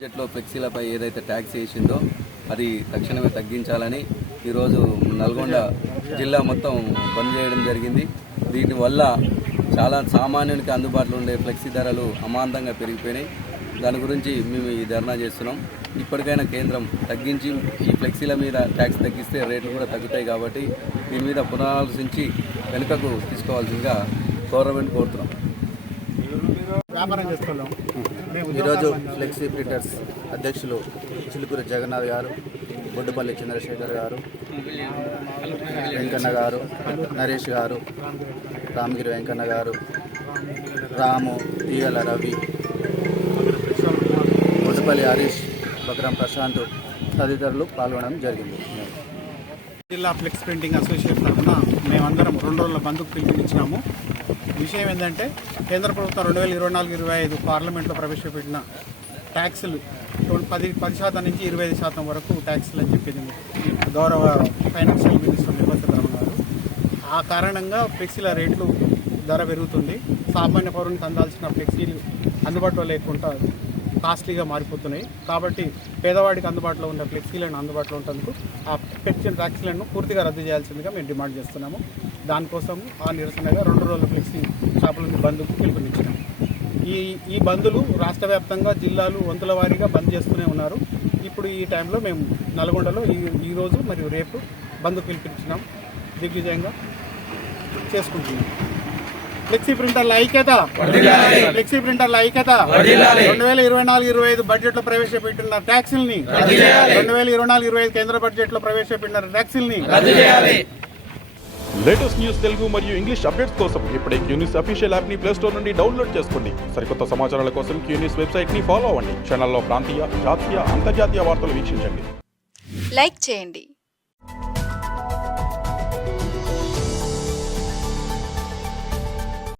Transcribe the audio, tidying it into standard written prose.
బడ్జెట్లో ఫ్లెక్సీలపై ఏదైతే ట్యాక్స్ వేసిందో అది తక్షణమే తగ్గించాలని ఈరోజు నల్గొండ జిల్లా మొత్తం బంద్ చేయడం జరిగింది. దీనివల్ల చాలా సామాన్యునికి అందుబాటులో ఉండే ఫ్లెక్సీ ధరలు అమాంతంగా పెరిగిపోయినాయి. దాని గురించి మేము ఈ ధర్నా చేస్తున్నాం. ఇప్పటికైనా కేంద్రం తగ్గించి ఈ ఫ్లెక్సీల మీద ట్యాక్స్ తగ్గిస్తే రేట్లు కూడా తగ్గుతాయి. కాబట్టి దీని మీద పునరాలోచించి వెనుకకు తీసుకోవాల్సిందిగా గవర్నమెంట్ కోరుతున్నాం. ఈరోజు ఫ్లెక్సీ ప్రింటర్స్ అధ్యక్షులు చిలుకూరి జగన్నాథ్ గారు, బొడ్డుపల్లి చంద్రశేఖర్ గారు, వెంకన్న గారు, నరేష్ గారు, రామగిరి వెంకన్న గారు, రాము, తీగల రవి, బొడ్డుపల్లి హరీష్, బగ్రం ప్రశాంత్ తదితరులు పాల్గొనడం జరిగింది. జిల్లా ఫ్లెక్స్ ప్రింటింగ్ అసోసియేషన్ తరఫున మేమందరం 2 రోజుల బంద్కు పిలుపునిచ్చినాము. విషయం ఏంటంటే కేంద్ర ప్రభుత్వం 2024-25 పార్లమెంట్లో ప్రవేశపెట్టిన ట్యాక్సులు 10% నుంచి 25% వరకు ట్యాక్సులు అని చెప్పింది గౌరవ ఫైనాన్షియల్ మినిస్టర్ నిర్మలా గారు. ఆ కారణంగా ఫ్లెక్సీల రేట్లు ధర పెరుగుతుంది. సామాన్య పౌరునికి అందాల్సిన ఫ్లెక్సీలు అందుబాటులో లేకుండా కాస్ట్లీగా మారిపోతున్నాయి. కాబట్టి పేదవాడికి అందుబాటులో ఉన్న ఫ్లెక్సీలను అందుబాటులో ఉండేందుకు ఆ పెంచిన ట్యాక్సీలను పూర్తిగా రద్దు చేయాల్సిందిగా మేము డిమాండ్ చేస్తున్నాము. దానికోసం ఆ నిరసనగా 2 రోజుల ఫ్లెక్సీ షాపుల బంద్కు పిలుపునిచ్చినాము. ఈ బంద్లు రాష్ట్ర వ్యాప్తంగా జిల్లాలు వంతుల వారీగా బంద్ చేస్తూనే ఉన్నారు. ఇప్పుడు ఈ టైంలో మేము నల్గొండలో ఈరోజు మరియు రేపు బంద్కు పిలుపునిచ్చినాం. దిగ్విజయంగా చేసుకుంటున్నాం. ఫ్లెక్సీ ప్రింటర్ల ఐక్యత, ఫ్లెక్సీ ప్రింటర్ల ఐక్యత. 2024-25 బడ్జెట్లో ప్రవేశపెట్టిన ట్యాక్సుల్ని 2024-25 కేంద్ర బడ్జెట్లో ప్రవేశపెట్టిన ట్యాక్సుల్ని లేటెస్ట్ న్యూస్ తెలుగు మరియు ఇంగ్లీష్ అప్డేట్స్ కోసం ఇప్పుడే క్యూన్యూస్ అఫీషియల్ యాప్ ని ప్లే స్టోర్ నుండి డౌన్లోడ్ చేసుకోండి. సరికొత్త సమాచారాల కోసం క్యూన్యూస్ వెబ్సైట్ ని ఫాలో అవ్వండి. ఛానల్లో ప్రాంతీయ, జాతీయ, అంతర్జాతీయ వార్తలు వీక్షించండి. లైక్ చేయండి.